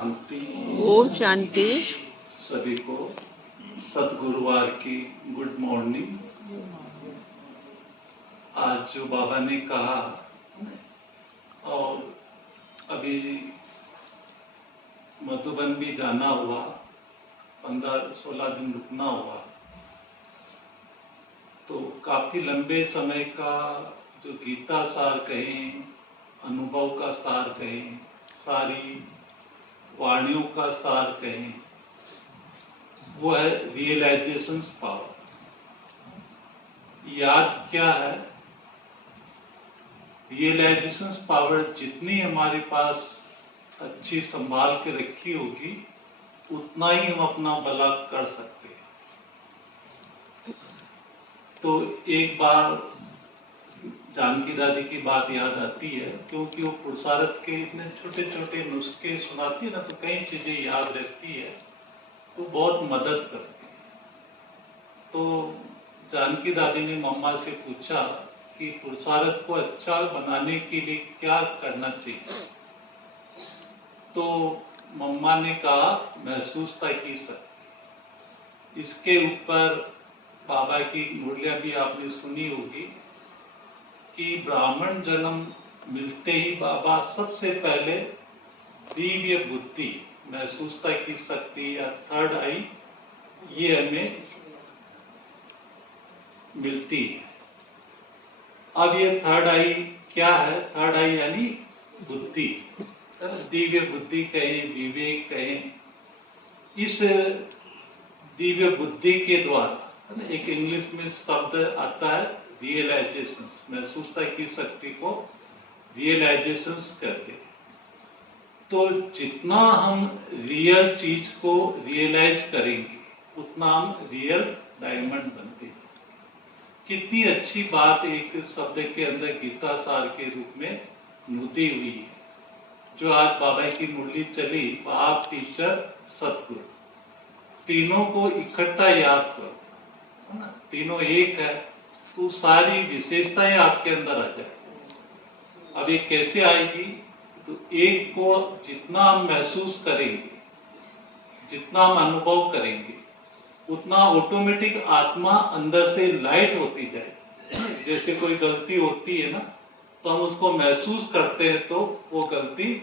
शांति। ओम शांति। सभी को सद्गुरुवार की गुड मॉर्निंग। आज जो बाबा ने कहा और अभी मधुबन भी जाना हुआ, 15-16 दिन रुकना हुआ, तो काफी लंबे समय का जो गीता सार कहें, अनुभव का सार कहें, सारी वाणियों का सार कहें, वो है रियलाइजेशन पावर। याद क्या है? रियलाइजेशन पावर जितनी हमारे पास अच्छी संभाल के रखी होगी, उतना ही हम अपना भला कर सकते हैं। तो एक बार जानकी दादी की बात याद आती है, क्योंकि वो पुरुषार्थ के इतने छोटे छोटे नुस्खे सुनाती है ना, तो कई चीजें याद रहती है, तो बहुत मदद करती है। तो जानकी दादी ने मम्मा से पूछा कि पुरुषार्थ को अच्छा बनाने के लिए क्या करना चाहिए। तो मम्मा ने कहा महसूसता की शक्ति। इसके ऊपर बाबा की मुरलियां भी आपने सुनी होगी कि ब्राह्मण जन्म मिलते ही बाबा सबसे पहले दिव्य बुद्धि, महसूसता की शक्ति या थर्ड आई, ये हमें मिलती है। अब ये थर्ड आई क्या है? थर्ड आई यानी बुद्धि, दिव्य बुद्धि कहें, विवेक कहें। इस दिव्य बुद्धि के द्वारा एक इंग्लिश में शब्द आता है रियलाइजेशन, महसूसता की शक्ति को रियलाइजेशन कहते हैं। तो जितना हम रियल चीज को रियलाइज करेंगे, उतना हम रियल डायमंड बनते हैं। कितनी अच्छी बात एक शब्द के अंदर गीता सार के रूप में मुद्दी हुई है, जो आज बाबा की मुरली चली, बाप, टीचर, सतगुरु, तीनों को इकट्ठा याद करो, है ना? तीनों एक है, तो सारी विशेषताएं आपके अंदर आ जाए। अब ये कैसे आएगी? तो एक को जितना हम महसूस करेंगे, जितना हम अनुभव करेंगे, उतना ऑटोमेटिक आत्मा अंदर से लाइट होती जाए। जैसे कोई गलती होती है ना, तो हम उसको महसूस करते हैं तो वो गलती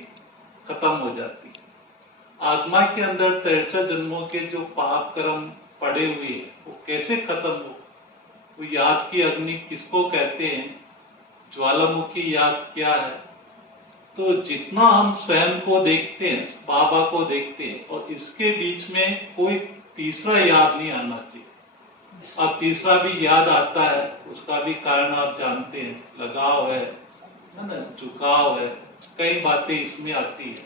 खत्म हो जाती है। आत्मा के अंदर 63 जन्मों के जो पाप कर्म पड़े हुए हैं, वो कैसे खत्म हो? वो याद की अग्नि किसको कहते हैं? ज्वालामुखी याद क्या है? तो जितना हम स्वयं को देखते हैं, बाबा को देखते हैं, और इसके बीच में कोई तीसरा याद नहीं आना चाहिए। अब तीसरा भी याद आता है, उसका भी कारण आप जानते हैं, लगाव है ना, झुकाव है, कई बातें इसमें आती है।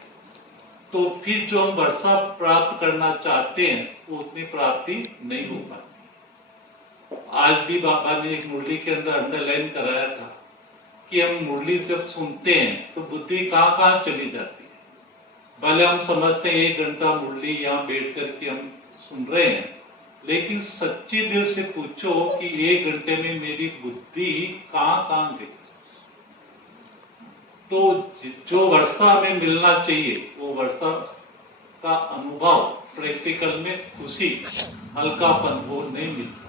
तो फिर जो हम वर्षा प्राप्त करना चाहते हैं, वो उतनी प्राप्ति नहीं हो पाती। आज भी बाबा ने एक मुरली के अंदर अंडरलाइन कराया था कि हम मुरली जब सुनते हैं तो बुद्धि कहाँ कहाँ चली जाती है। भले हम समझते हैं 1 घंटा मुरली यहाँ बैठ करके हम सुन रहे हैं, लेकिन सच्ची दिल से पूछो कि 1 घंटे में मेरी बुद्धि कहाँ कहाँ गई। तो जो वर्षा में मिलना चाहिए, वो वर्षा का अनुभव, प्रैक्टिकल में खुशी, हल्कापन, वो नहीं मिलता।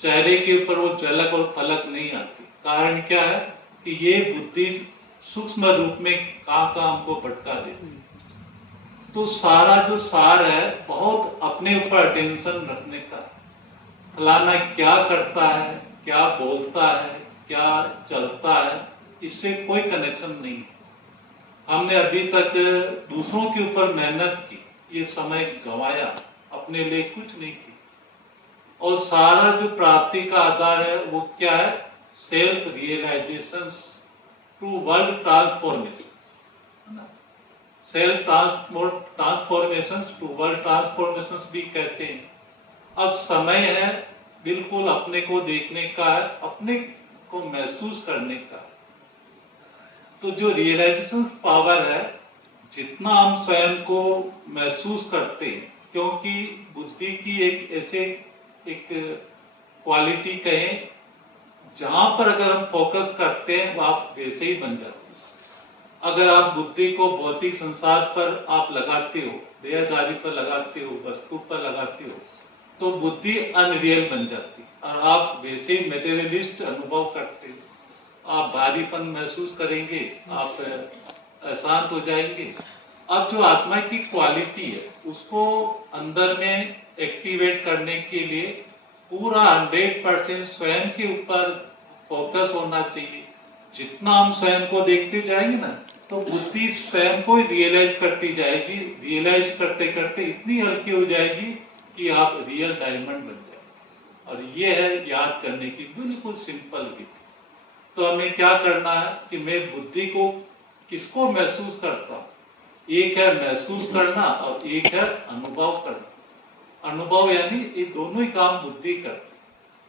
चेहरे के ऊपर वो झलक और पलक नहीं आती। कारण क्या है कि ये बुद्धि सूक्ष्म रूप में कहाँ कहाँ हमको भटका देती। तो सारा जो सार है, बहुत अपने ऊपर अटेंशन रखने का। फलाना क्या करता है, क्या बोलता है, क्या चलता है, इससे कोई कनेक्शन नहीं है। हमने अभी तक दूसरों के ऊपर मेहनत की, ये समय गंवाया, अपने लिए कुछ नहीं की। और सारा जो प्राप्ति का आधार है वो क्या है? Self realisation to world transformation. Self transformation to world transformation भी कहते हैं। अब समय है बिल्कुल अपने को देखने का है, अपने को महसूस करने का। तो जो रियलाइजेशन पावर है, जितना हम स्वयं को महसूस करते हैं, क्योंकि बुद्धि की एक ऐसे एक क्वालिटी कहें, जहां पर अगर हम फोकस करते हैं वो आप वैसे ही बन जाते हैं। अगर आप बुद्धि को भौतिक संसार पर आप लगाते हो, देहधारी पर लगाते हो, वस्तु पर लगाते हो, तो बुद्धि अनरियल बन जाती है और आप वैसे ही मेटेरियलिस्ट अनुभव करते हो। आप भारीपन महसूस करेंगे, आप अशांत हो जाएंगे। अब जो आत्मा की क्वालिटी है उसको अंदर में एक्टिवेट करने के लिए पूरा 100% स्वयं के ऊपर फोकस होना चाहिए। जितना हम स्वयं को देखते जाएंगे ना, तो बुद्धि स्वयं को रियलाइज करती जाएगी। रियलाइज करते करते इतनी हल्की हो जाएगी कि आप रियल डायमंड बन जाएंगे। और ये है याद करने की बिल्कुल सिंपल विधि। तो हमें क्या करना है कि मैं बुद्धि को किसको महसूस करता हूँ। एक है महसूस करना और एक है अनुभव करना। अनुभव यानी ये दोनों ही काम बुद्धि करती।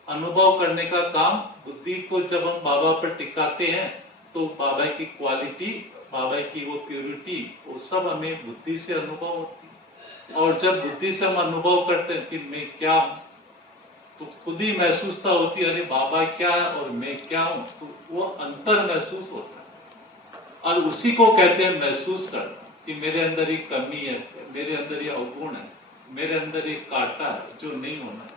अनुभव करने का काम बुद्धि को जब हम बाबा पर टिकाते हैं तो बाबा की क्वालिटी, बाबा की वो प्योरिटी, वो सब हमें बुद्धि से अनुभव होती है। और जब बुद्धि से हम अनुभव करते हैं कि मैं क्या हूँ, तो खुद ही महसूसता होती है, अरे बाबा क्या है और मैं क्या हूँ, तो वो अंतर महसूस होता है। और उसी को कहते हैं महसूस करना कि मेरे अंदर ये कमी है, मेरे अंदर ये अवगुण है, मेरे अंदर एक कांटा है जो नहीं होना चाहिए।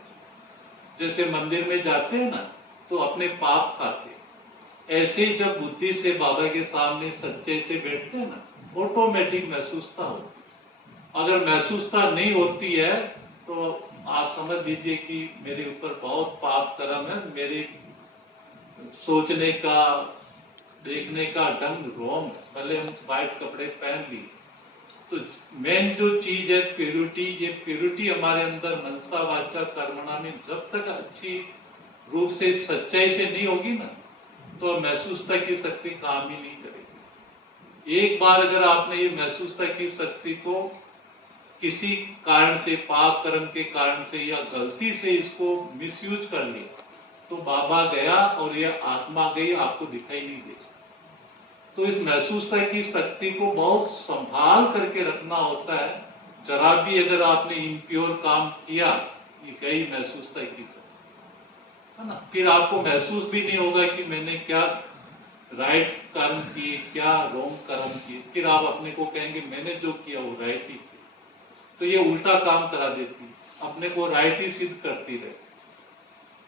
जैसे मंदिर में जाते हैं ना तो अपने पाप खाते हैं, ऐसे ही जब बुद्धि से बाबा के सामने सच्चे से बैठते हैं ना, ऑटोमेटिक महसूसता होती है। अगर महसूसता नहीं होती है तो आप समझ लीजिए कि मेरे ऊपर बहुत पाप कर्म है, मेरे सोचने का, देखने का ढंग रॉन्ग, भले हम वाइट कपड़े पहन लिए। तो मेन जो चीज है प्योरिटी, ये प्योरिटी हमारे अंदर मनसा वाचा कर्मणा में जब तक अच्छी रूप से सच्चाई से नहीं होगी ना, तो महसूसता की शक्ति काम ही नहीं करेगी। एक बार अगर आपने ये महसूसता की शक्ति को किसी कारण से, पाप कर्म के कारण से या गलती से इसको मिसयूज कर लिया, तो बाबा गया और ये आत्मा गई, आपको दिखाई नहीं देगी। तो इस महसूसता की शक्ति को बहुत संभाल करके रखना होता है। जरा भी अगर आपने इम्प्योर काम किया, ये गई महसूसता की शक्ति, है ना। फिर आपको महसूस भी नहीं होगा कि मैंने क्या राइट कर्म किए, क्या रॉन्ग कर्म किए। फिर आप अपने को कहेंगे मैंने जो किया वो राइट ही किया। तो ये उल्टा काम करा देती है, अपने को राइट ही सिद्ध करती रहती।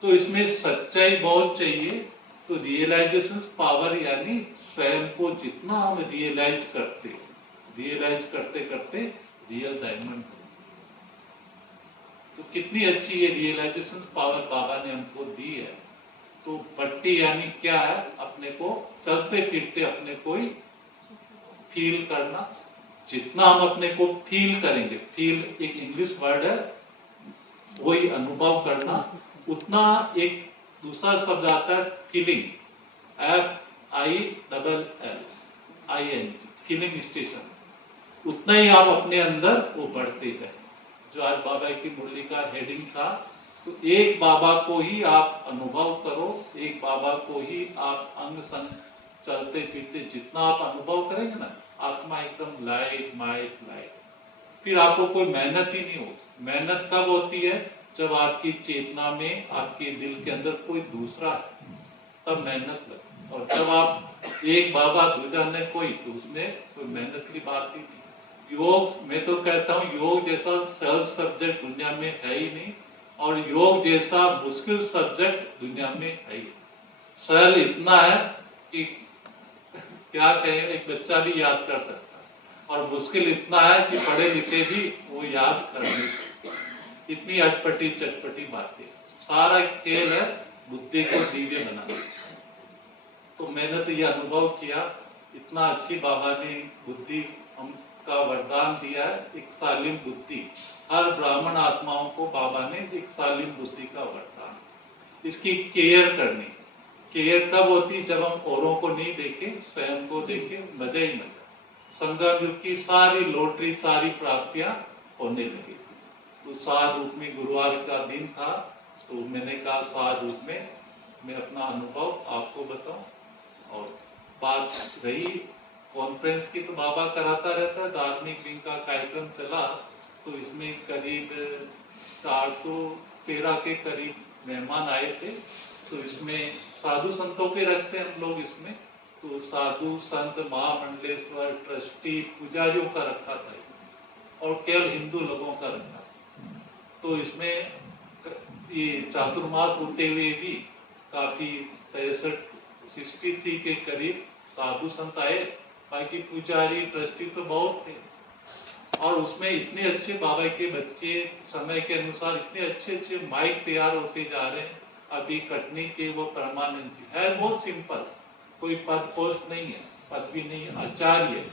तो इसमें सच्चाई बहुत चाहिए। तो रियलाइजेशन पावर यानी स्वयं को जितना हम रियलाइज करते, रियलाइज करते करते रियल डायमंड। तो कितनी अच्छी ये रियलाइजेशन पावर बाबा ने हमको दी है। तो पट्टी यानी क्या है, अपने को चलते फिरते अपने को ही फील करना। जितना हम अपने को फील करेंगे, फील एक इंग्लिश वर्ड है, वही अनुभव करना, उतना एक दूसरा शब्द आता है फीलिंग, FILLING, फीलिंग स्टेशन। उतना ही आप अपने अंदर वो बढ़ते जाए। जो आज बाबा की मुरली का हेडिंग था, तो एक बाबा को ही आप अनुभव करो, एक बाबा को ही आप अंग संग चलते फिरते जितना आप अनुभव करेंगे ना, आत्मा एकदम लाइट माइट लाइट। फिर आपको कोई मेहनत ही नहीं होती। मेहनत कब होती है, जब आपकी चेतना में, आपके दिल के अंदर कोई दूसरा है, तब मेहनत लगे। और जब आप एक बाबा दूसरा ने कोई, तो उसमें कोई मेहनत की बात ही नहीं। योग, मैं तो कहता हूँ योग जैसा सहज सब्जेक्ट दुनिया में है ही नहीं, और योग जैसा मुश्किल सब्जेक्ट दुनिया में है ही। सरल इतना है कि क्या कहें, एक बच्चा भी याद कर सकता है, और मुश्किल इतना है कि पढ़े लिखे भी वो याद कर नहीं सकते। इतनी अटपटी चटपटी बातें। सारा खेल है बुद्धि को दिव्य बनाना। तो मैंने तो ये अनुभव किया, इतना अच्छी बाबा ने बुद्धि हमका वरदान दिया है, एक सालिम बुद्धि। हर ब्राह्मण आत्माओं को बाबा ने एक सालिम बुद्धि का वरदान, इसकी केयर करनी। केयर कब होती, जब हम औरों को नहीं देखे, स्वयं को देखे, मजा ही मजा। संगम युग की सारी लॉटरी, सारी प्राप्तियां होने लगी। तो सार रूप में गुरुवार का दिन था, तो मैंने कहा सार रूप में मैं अपना अनुभव आपको बताऊं। और बात रही कॉन्फ्रेंस की, तो बाबा कराता रहता है, धार्मिक विंग का कार्यक्रम चला, तो इसमें करीब 413 के करीब मेहमान आए थे। तो इसमें साधु संतों के रखते हैं हम लोग इसमें, तो साधु संत महामंडलेश्वर ट्रस्टी पुजारियों का रखा था इसमें, और केवल हिंदू लोगों का रखा। तो इसमें ये चातुर्मास होते हुए भी काफी 63 के करीब साधु संत आए, बाकी पुजारी ट्रस्टी तो बहुत थे। और उसमें इतने अच्छे बाबा के बच्चे समय के अनुसार इतने अच्छे अच्छे माइक तैयार होते जा रहे हैं। अभी कटनी के वो परमानंद जी है, बहुत सिंपल, कोई पद पोस्ट नहीं है, पद भी नहीं है, आचार्य,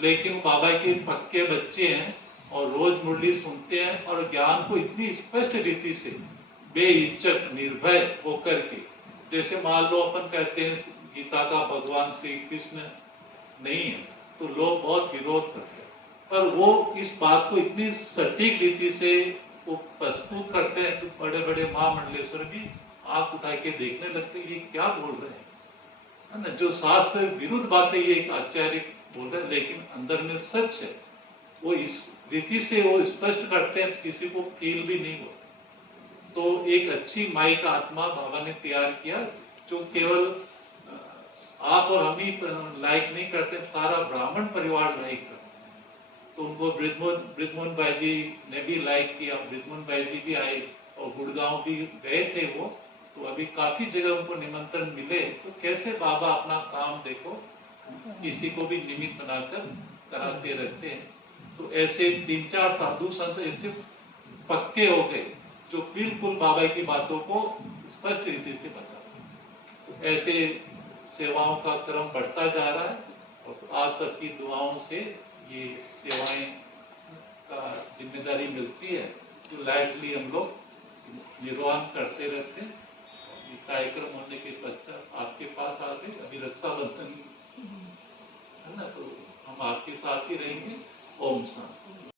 लेकिन बाबा के पक्के बच्चे हैं और रोज मुरली सुनते हैं और ज्ञान को इतनी स्पष्ट रीति से बेहिचक निर्भय होकर के, जैसे मान लो अपन कहते हैं गीता का भगवान श्री कृष्ण नहीं है तो लोग बहुत विरोध करते हैं, पर वो इस बात को इतनी सटीक रीति से वो प्रस्तुत करते हैं तो बड़े बड़े महामंडलेश्वर भी आंख उठा के देखने लगते हैं, ये क्या बोल रहे हैं, है ना। जो शास्त्र विरुद्ध बातें ये एक आचार्य बोल रहे हैं, लेकिन अंदर में सच है, वो इस रीति से वो स्पष्ट करते हैं, किसी को फील भी नहीं होता। तो एक अच्छी माई का आत्मा बाबा ने तैयार किया, जो केवल आप और हम ही लाइक नहीं करते, सारा ब्राह्मण परिवार लाइक करते। तो उनको ब्रिजमोहन भाई जी ने भी लाइक किया, ब्रिजमोहन भाई जी भी आए और गुड़गांव भी गए थे वो, तो अभी काफी जगह उनको निमंत्रण मिले। तो कैसे बाबा अपना काम देखो किसी को भी निमित्त बनाकर कराते रहते हैं। तो ऐसे 3-4 साधु संत ऐसे पक्के हो गए जो बिल्कुल बाबा की बातों को स्पष्ट रीति से बताते हैं। तो ऐसे सेवाओं का क्रम बढ़ता जा रहा है और आप सबकी दुआओं से ये सेवाएं का जिम्मेदारी मिलती है, जो लाइटली हम लोग निर्वहन करते रहते हैं। ये कार्यक्रम होने के पश्चात आपके पास आ गए, अभी रक्षाबंधन है ना, तो हम आपके साथ ही रहेंगे। ओम शांति।